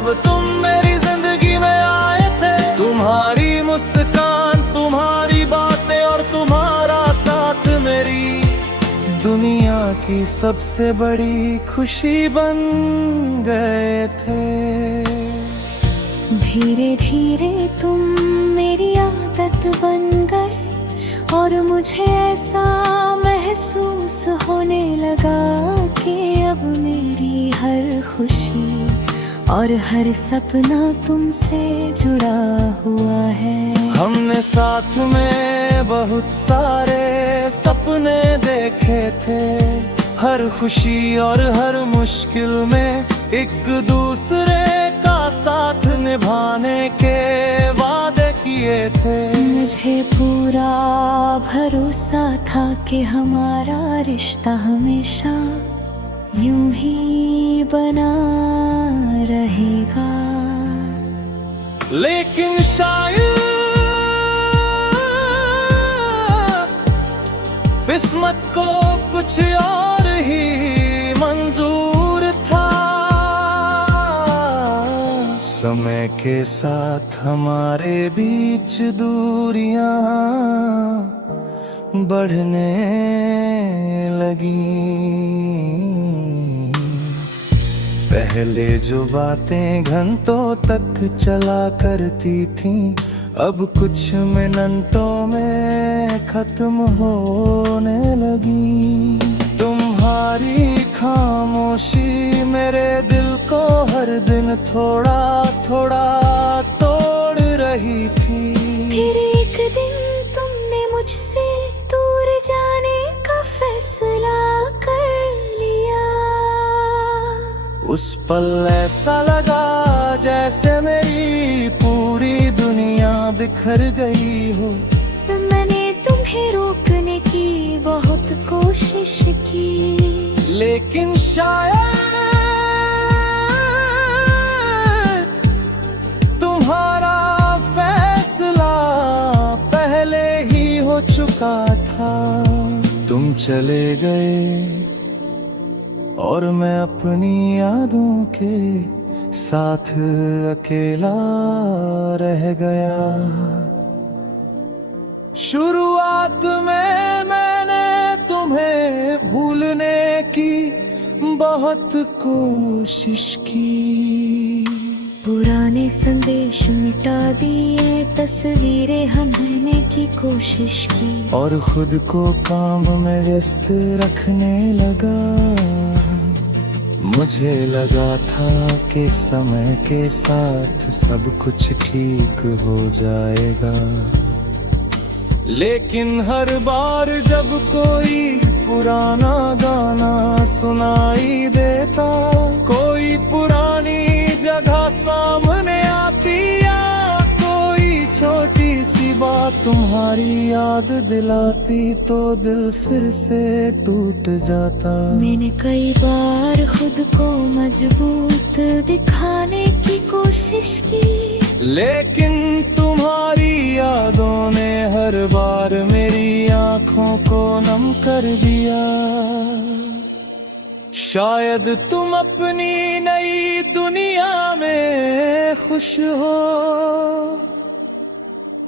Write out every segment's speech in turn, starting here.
जब तुम मेरी जिंदगी में आए थे। तुम्हारी मुस्कान, तुम्हारी बातें और तुम्हारा साथ मेरी दुनिया की सबसे बड़ी खुशी बन गए थे। धीरे धीरे तुम मेरी आदत बन गए और मुझे ऐसा महसूस होने लगा कि अब मेरी हर खुशी और हर सपना तुमसे जुड़ा हुआ है। हमने साथ में बहुत सारे सपने देखे थे, हर खुशी और हर मुश्किल में एक दूसरे का साथ निभाने के वादे किए थे। मुझे पूरा भरोसा था कि हमारा रिश्ता हमेशा यूं ही बना रहेगा। लेकिन शायद किस्मत को कुछ और ही मंजूर था। समय के साथ हमारे बीच दूरियां बढ़ने लगी। पहले जो बातें घंटों तक चला करती थीं, अब कुछ मिनटों में खत्म होने लगी। तुम्हारी खामोशी मेरे दिल को हर दिन थोड़ा थोड़ा तोड़ रही थी। फिर एक दिन तुमने मुझसे दूर जाने का फैसला कर लिया। उस पल ऐसा लगा जैसे मेरी पूरी दुनिया बिखर गई हो। मैंने तुम्हें रोकने की बहुत कोशिश की, लेकिन शायद तुम्हारा फैसला पहले ही हो चुका था। तुम चले गए और मैं अपनी यादों के साथ अकेला रह गया। शुरुआत में मैंने तुम्हें भूलने की बहुत कोशिश की। पुराने संदेश मिटा दिए, तस्वीरें हटाने की कोशिश की और खुद को काम में व्यस्त रखने लगा। मुझे लगा था कि समय के साथ सब कुछ ठीक हो जाएगा, लेकिन हर बार जब कोई पुराना गाना सुनाई देता, कोई पुरानी जगह सामने आती या कोई छोटी सी बात तुम्हारी याद दिलाती, तो दिल फिर से टूट जाता। मैंने कई बार खुद को मजबूत दिखाने की कोशिश की, लेकिन तुम्हारी यादों ने हर बार मेरी आंखों को नम कर दिया। शायद तुम अपनी नई दुनिया में खुश हो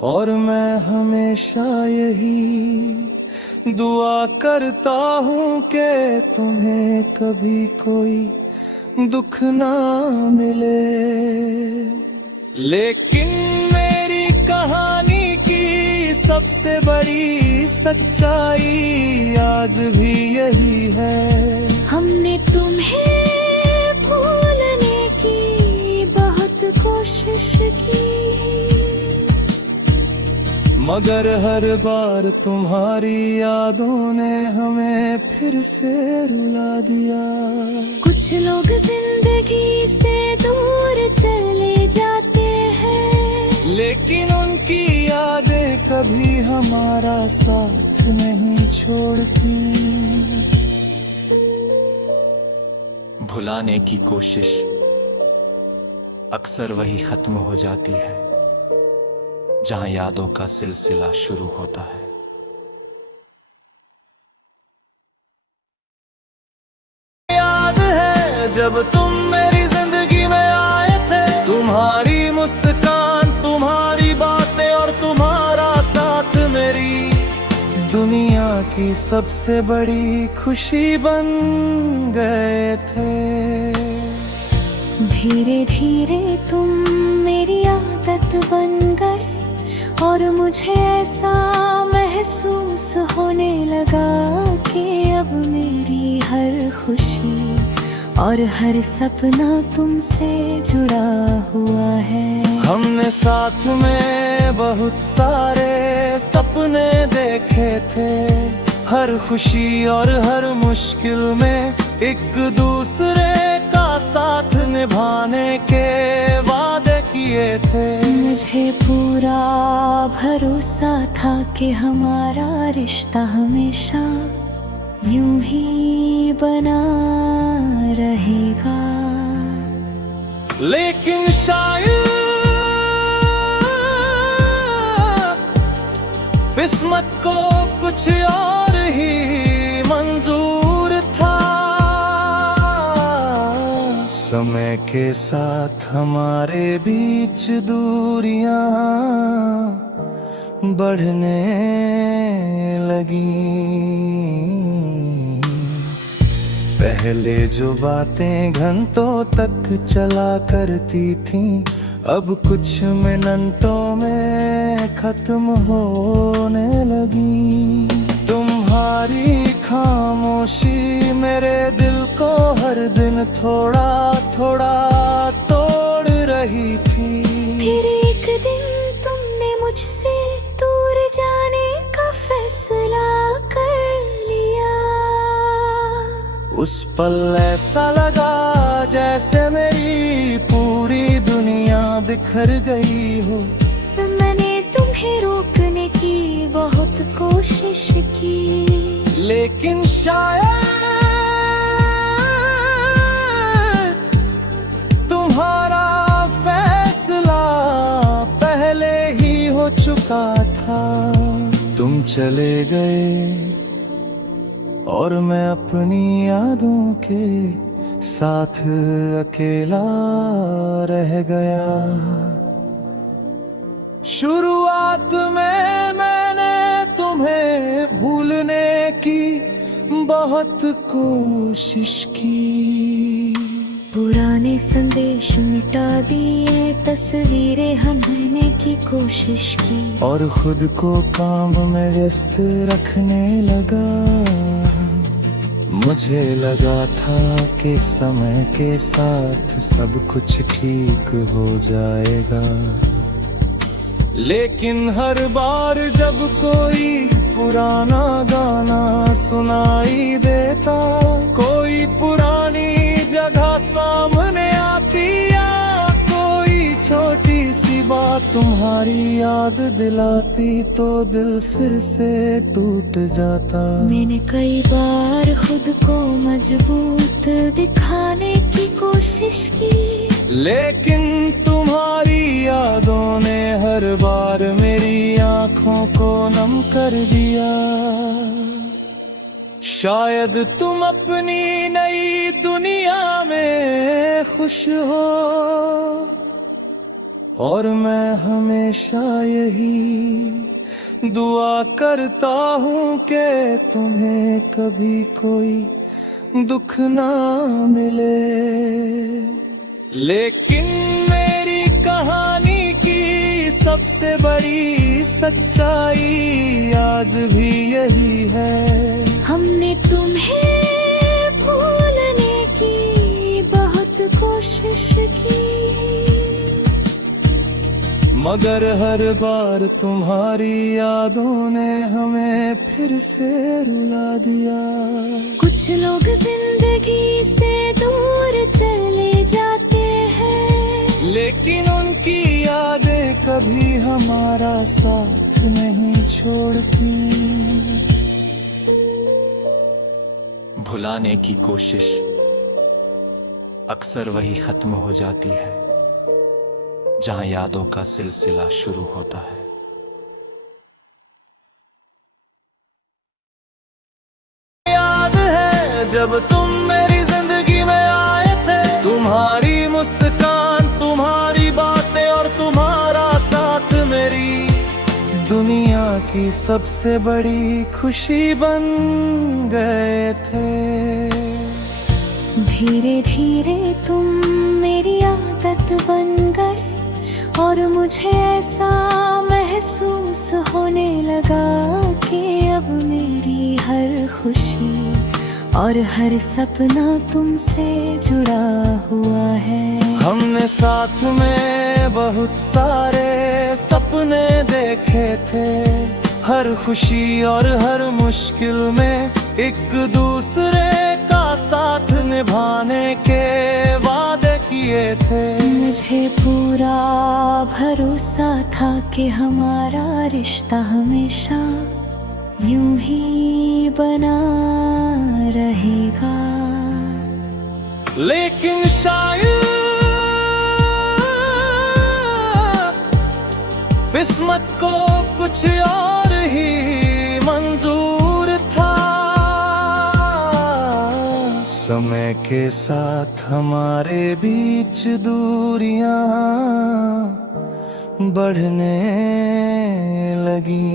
और मैं हमेशा यही दुआ करता हूँ कि तुम्हें कभी कोई दुख ना मिले। लेकिन मेरी कहानी की सबसे बड़ी सच्चाई आज भी यही है। हमने तुम्हें भूलने की बहुत कोशिश की, मगर हर बार तुम्हारी यादों ने हमें फिर से रुला दिया। कुछ लोग जिंदगी से दूर चले जाते हैं, लेकिन उनकी यादें कभी हमारा साथ नहीं छोड़ती। भुलाने की कोशिश अक्सर वही खत्म हो जाती है जहां यादों का सिलसिला शुरू होता है। याद है जब तुम मेरी जिंदगी में आए थे, की सबसे बड़ी खुशी बन गए थे। धीरे धीरे तुम मेरी आदत बन गए और मुझे ऐसा महसूस होने लगा कि अब मेरी हर खुशी और हर सपना तुमसे जुड़ा हुआ है। हमने साथ में बहुत सारे सपने देखे थे, हर खुशी और हर मुश्किल में एक दूसरे का साथ निभाने के वादे किए थे। मुझे पूरा भरोसा था कि हमारा रिश्ता हमेशा यूं ही बना रहेगा, लेकिन शायद किस्मत को कुछ और ही मंजूर था। समय के साथ हमारे बीच दूरियां बढ़ने लगी। पहले जो बातें घंटों तक चला करती थीं, अब कुछ मिनटों में खत्म होने लगी। तुम्हारी खामोशी मेरे दिल को हर दिन थोड़ा थोड़ा तोड़ रही थी। फिर एक दिन तुमने मुझसे दूर जाने का फैसला कर लिया। उस पल ऐसा लगा जैसे मेरी पूरी दुनिया बिखर गई हो। मैंने तुम्हें रोकने की बहुत कोशिश की, लेकिन शायद तुम्हारा फैसला पहले ही हो चुका था। तुम चले गए और मैं अपनी यादों के साथ अकेला रह गया। शुरुआत में मैंने तुम्हें भूलने की बहुत कोशिश की। पुराने संदेश मिटा दिए, तस्वीरें हटाने की कोशिश की और खुद को काम में व्यस्त रखने लगा। मुझे लगा था कि समय के साथ सब कुछ ठीक हो जाएगा, लेकिन हर बार जब कोई पुराना गाना सुनाई देता, कोई पुरानी जगह सामने आती या कोई छोटी सी बात तुम्हारी याद दिलाती, तो दिल फिर से टूट जाता। मैंने कई बार खुद को मजबूत दिखाने की कोशिश की, लेकिन तुम्हारी यादों ने हर बार मेरी आंखों को नम कर दिया। शायद तुम अपनी नई दुनिया में खुश हो और मैं हमेशा यही दुआ करता हूँ कि तुम्हें कभी कोई दुख ना मिले। लेकिन मेरी कहानी की सबसे बड़ी सच्चाई आज भी यही है। हमने तुम्हें भूलने की बहुत कोशिश की, मगर हर बार तुम्हारी यादों ने हमें फिर से रुला दिया। कुछ लोग जिंदगी से दूर चले जाते हैं, लेकिन उनकी यादें कभी हमारा साथ नहीं छोड़ती। भुलाने की कोशिश अक्सर वही खत्म हो जाती है जहां यादों का सिलसिला शुरू होता है। याद है जब तुम मेरी जिंदगी में आए थे, तुम्हारी मुस्कान, तुम्हारी बातें और तुम्हारा साथ मेरी दुनिया की सबसे बड़ी खुशी बन गए थे। धीरे धीरे तुम मेरी आदत बन गए और मुझे ऐसा महसूस होने लगा कि अब मेरी हर खुशी और हर सपना तुमसे जुड़ा हुआ है। हमने साथ में बहुत सारे सपने देखे थे, हर खुशी और हर मुश्किल में एक दूसरे का साथ निभाने के वादे किए थे। मुझे पूरा भरोसा था कि हमारा रिश्ता हमेशा यूं ही बना रहेगा, लेकिन शायद किस्मत को कुछ और ही मंजूर था। समय के साथ हमारे बीच दूरियां बढ़ने लगी।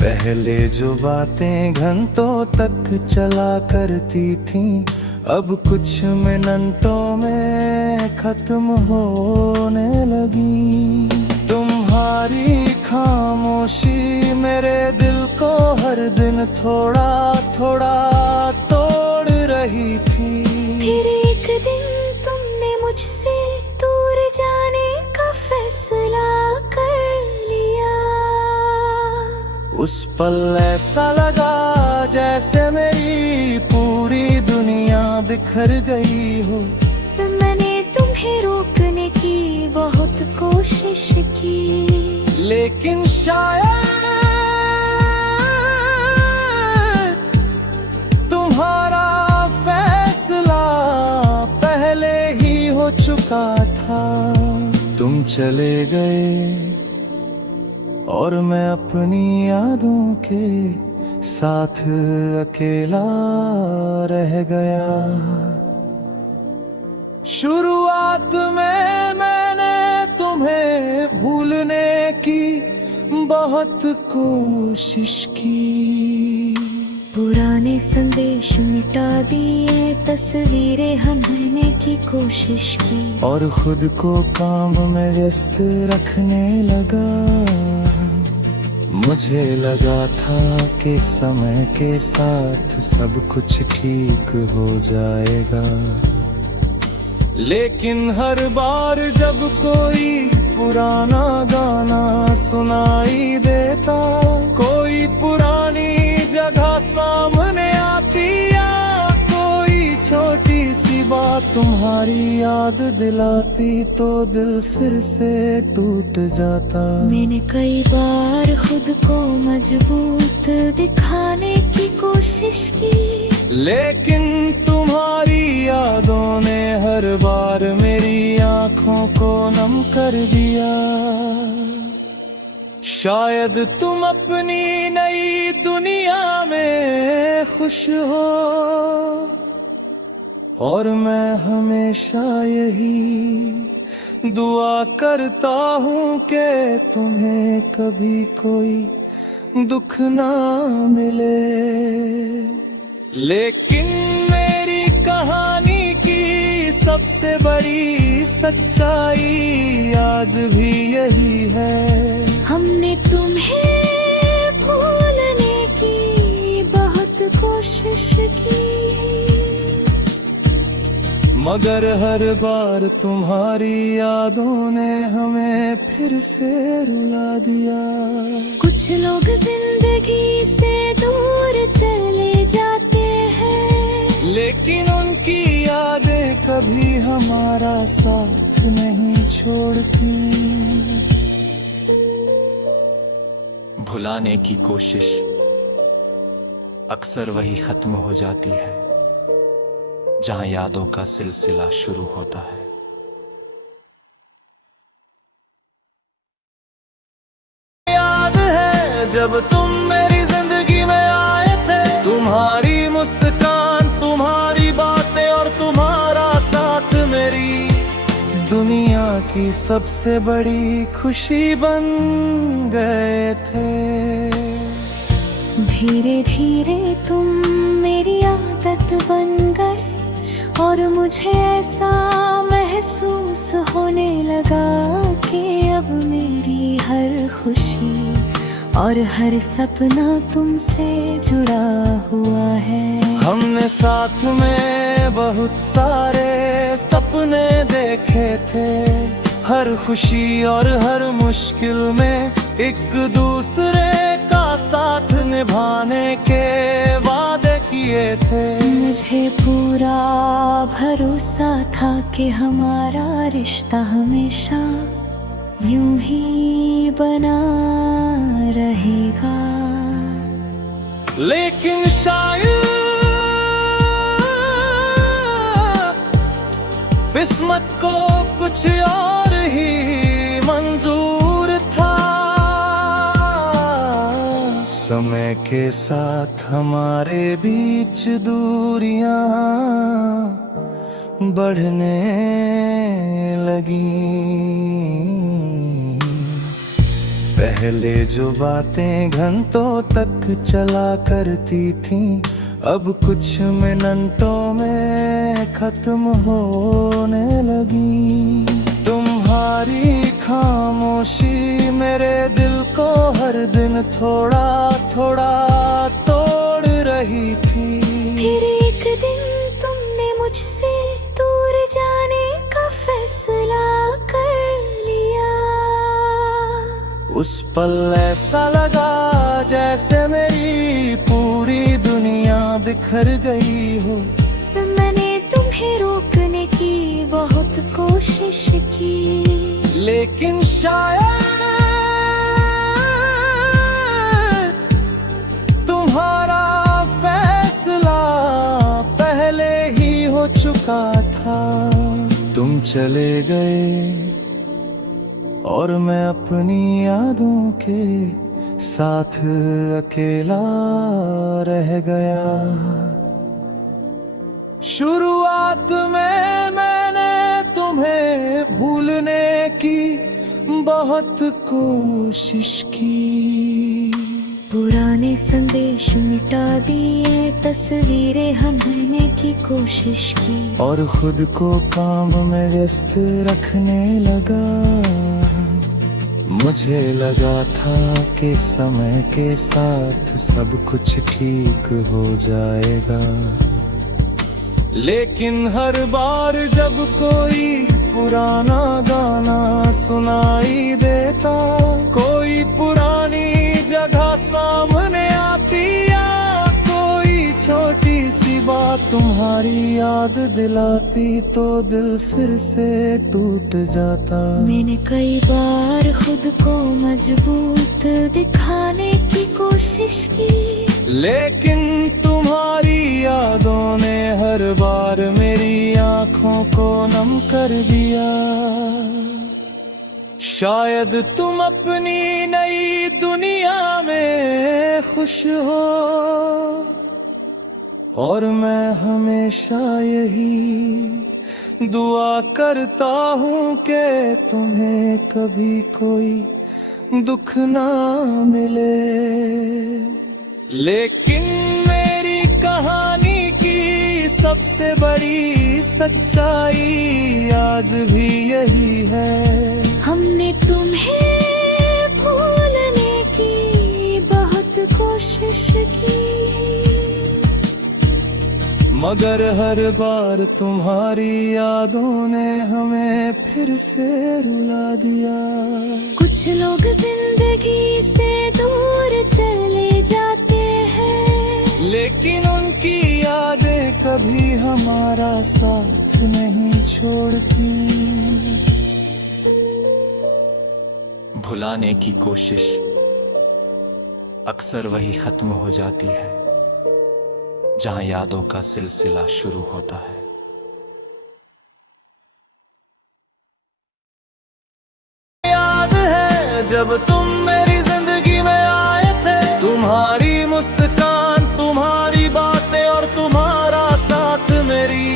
पहले जो बातें घंटों तक चला करती थीं, अब कुछ मिनटों में खत्म होने लगी। तुम्हारी खामोशी मेरे दिल को हर दिन थोड़ा थोड़ा तोड़ रही थी। फिर एक दिन तुमने मुझसे दूर जाने का फैसला कर लिया। उस पल ऐसा लगा जैसे मेरी पूरी दुनिया बिखर गई हो। मैंने तुम्हें रोकने की बहुत कोशिश की, लेकिन शायद तुम्हारा फैसला पहले ही हो चुका था। तुम चले गए और मैं अपनी यादों के साथ अकेला रह गया। शुरुआत में मैंने तुम्हें भूलने की बहुत कोशिश की। पुराने संदेश मिटा दिए, तस्वीरें हटाने की कोशिश की और खुद को काम में व्यस्त रखने लगा। मुझे लगा था कि समय के साथ सब कुछ ठीक हो जाएगा, लेकिन हर बार जब कोई पुराना गाना सुनाई देता, कोई पुरानी जगह सामने आती या कोई छोटी सी बात तुम्हारी याद दिलाती, तो दिल फिर से टूट जाता। मैंने कई बार खुद को मजबूत दिखाने की कोशिश की, लेकिन तुम्हारी यादों ने हर बार मेरी आंखों को नम कर दिया। शायद तुम अपनी नई दुनिया में खुश हो और मैं हमेशा यही दुआ करता हूँ कि तुम्हें कभी कोई दुख ना मिले। लेकिन मेरी कहानी की सबसे बड़ी सच्चाई आज भी यही है। हमने तुम्हें भूलने की बहुत कोशिश की, मगर हर बार तुम्हारी यादों ने हमें फिर से रुला दिया। कुछ लोग जिंदगी से दूर चले जाते हैं, लेकिन उनकी यादें कभी हमारा साथ नहीं छोड़ती। भुलाने की कोशिश अक्सर वही खत्म हो जाती है जहां यादों का सिलसिला शुरू होता है। याद है जब तुम मेरी जिंदगी में आए थे, तुम्हारी मुस्कान, तुम्हारी बातें और तुम्हारा साथ मेरी दुनिया की सबसे बड़ी खुशी बन गए थे। धीरे धीरे तुम मेरी आदत बन गए और मुझे ऐसा महसूस होने लगा कि अब मेरी हर खुशी और हर सपना तुमसे जुड़ा हुआ है। हमने साथ में बहुत सारे सपने देखे थे, हर खुशी और हर मुश्किल में एक दूसरे का साथ निभाने के वादे किए थे। मुझे पूरा भरोसा था कि हमारा रिश्ता हमेशा यूं ही बना रहेगा, लेकिन शायद किस्मत को कुछ और ही मंजूर था। समय के साथ हमारे बीच दूरियां बढ़ने लगी। पहले जो बातें घंटों तक चला करती थीं, अब कुछ मिनटों में खत्म होने लगी। तुम्हारी खामोशी मेरे दिल को हर दिन थोड़ा थोड़ा तोड़ रही थी। फिर एक दिन तुमने मुझसे दूर जाने का फैसला कर लिया। उस पल ऐसा लगा जैसे मेरी पूरी दुनिया बिखर गई हो। मैंने तुम्हें रोकने की बहुत कोशिश की, लेकिन शायद तुम्हारा फैसला पहले ही हो चुका था। तुम चले गए और मैं अपनी यादों के साथ अकेला रह गया। शुरुआत में मैंने तुम्हें भूलने की बहुत कोशिश की। पुराने संदेश मिटा दिए, तस्वीरें हम लेने की कोशिश की और खुद को काम में व्यस्त रखने लगा। मुझे लगा था कि समय के साथ सब कुछ ठीक हो जाएगा, लेकिन हर बार जब कोई पुराना गाना सुनाई देता, कोई पुरानी जगह सामने आती या कोई छोटी सी बात तुम्हारी याद दिलाती, तो दिल फिर से टूट जाता। मैंने कई बार खुद को मजबूत दिखाने की कोशिश की, लेकिन तुम्हारी यादों ने हर बार मेरी आँखों को नम कर दिया। शायद तुम अपनी नई दुनिया में खुश हो और मैं हमेशा यही दुआ करता हूँ कि तुम्हें कभी कोई दुख ना मिले। लेकिन मेरी कहानी की सबसे बड़ी सच्चाई आज भी यही है। हमने तुम्हें भूलने की बहुत कोशिश की, मगर हर बार तुम्हारी यादों ने हमें फिर से रुला दिया। कुछ लोग जिंदगी से दूर चले जाते हैं, लेकिन उनकी यादें कभी हमारा साथ नहीं छोड़ती। भुलाने की कोशिश अक्सर वही खत्म हो जाती है जहां यादों का सिलसिला शुरू होता है। याद है जब तुम मेरी जिंदगी में आए थे, तुम्हारी मुस्कान, तुम्हारी बातें और तुम्हारा साथ मेरी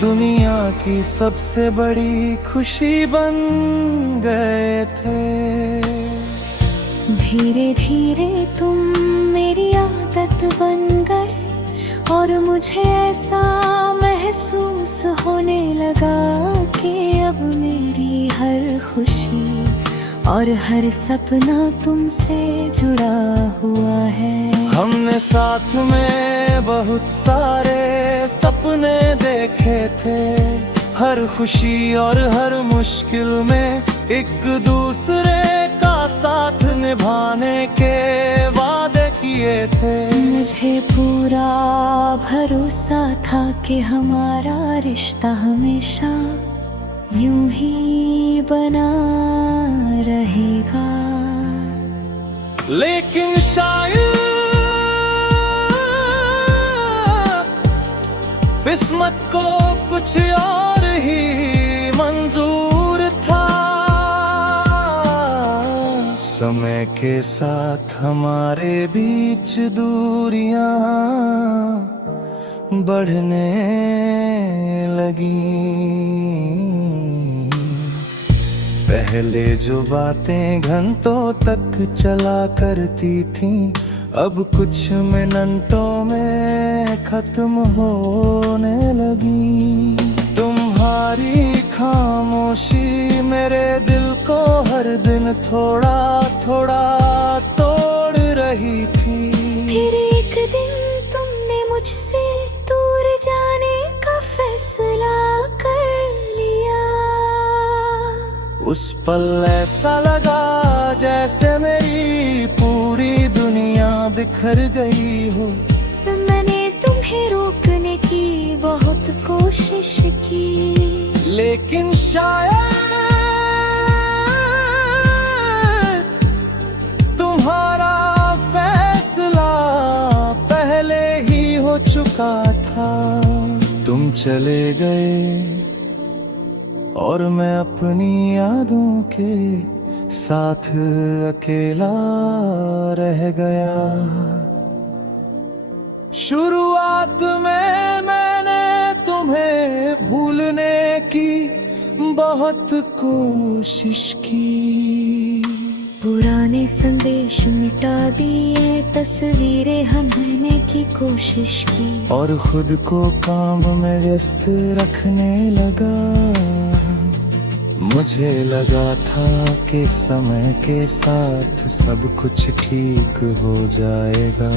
दुनिया की सबसे बड़ी खुशी बन गए थे। धीरे धीरे तुम मेरी आदत बन गए और मुझे ऐसा महसूस होने लगा कि अब मेरी हर खुशी और हर सपना तुमसे जुड़ा हुआ है। हमने साथ में बहुत सारे सपने देखे थे, हर खुशी और हर मुश्किल में एक दूसरे का साथ निभाने के वादे किए थे। मुझे पूरा भरोसा था कि हमारा रिश्ता हमेशा यूं ही बना रहेगा, लेकिन शायद किस्मत को कुछ और ही मंजूर था। समय के साथ हमारे बीच दूरियां बढ़ने लगी। पहले जो बातें घंटों तक चला करती थीं, अब कुछ मिनटों में खत्म होने लगी। तुम्हारी खामोशी मेरे दिल को हर दिन थोड़ा थोड़ा तोड़ रही थी। फिर एक दिन तुमने मुझसे दूर जाने का फैसला कर लिया। उस पल ऐसा लगा जैसे मेरी पूरी दुनिया बिखर गई हो। मैंने तुम्हें रोकने की बहुत कोशिश की, लेकिन शायद तुम्हारा फैसला पहले ही हो चुका था। तुम चले गए और मैं अपनी यादों के साथ अकेला रह गया। शुरुआत में मैंने तुम्हें भूलने की बहुत कोशिश की। पुराने संदेश मिटा दिए, तस्वीरें हटाने की कोशिश की और खुद को काम में व्यस्त रखने लगा। मुझे लगा था कि समय के साथ सब कुछ ठीक हो जाएगा,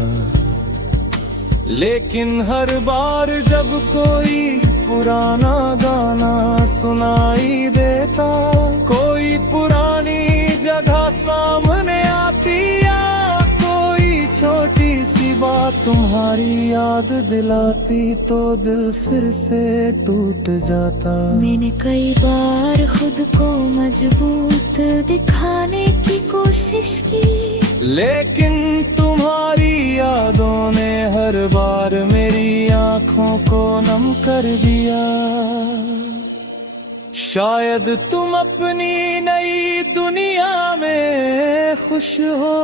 लेकिन हर बार जब कोई पुराना गाना सुनाई देता, कोई पुरानी जगह सामने आती या कोई छोटी सी बात तुम्हारी याद दिलाती, तो दिल फिर से टूट जाता। मैंने कई बार खुद को मजबूत दिखाने की कोशिश की, लेकिन तुम्हारी यादों ने हर बार मेरी आँखों को नम कर दिया। शायद तुम अपनी नई दुनिया में खुश हो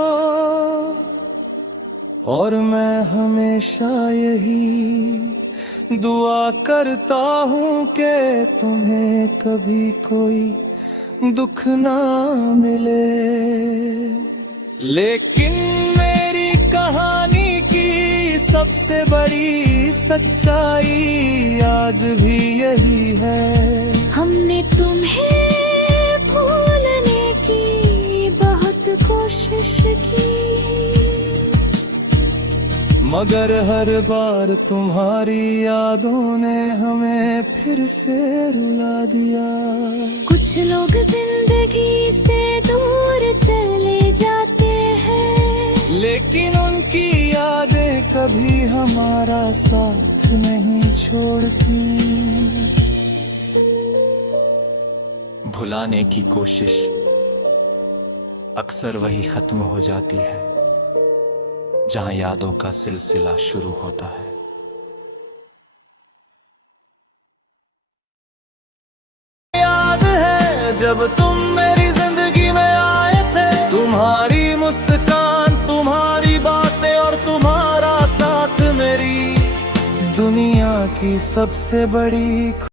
और मैं हमेशा यही दुआ करता हूँ कि तुम्हें कभी कोई दुख ना मिले। लेकिन मेरी कहानी की सबसे बड़ी सच्चाई आज भी यही है। हमने तुम्हें भूलने की बहुत कोशिश की, मगर हर बार तुम्हारी यादों ने हमें फिर से रुला दिया। कुछ लोग जिंदगी से दूर चले जाते हैं, लेकिन उनकी यादें कभी हमारा साथ नहीं छोड़ती। भुलाने की कोशिश अक्सर वही खत्म हो जाती है जहां यादों का सिलसिला शुरू होता है। याद है जब तुम मेरी जिंदगी में आए थे, तुम्हारी मुस्कान, तुम्हारी बातें और तुम्हारा साथ मेरी दुनिया की सबसे बड़ी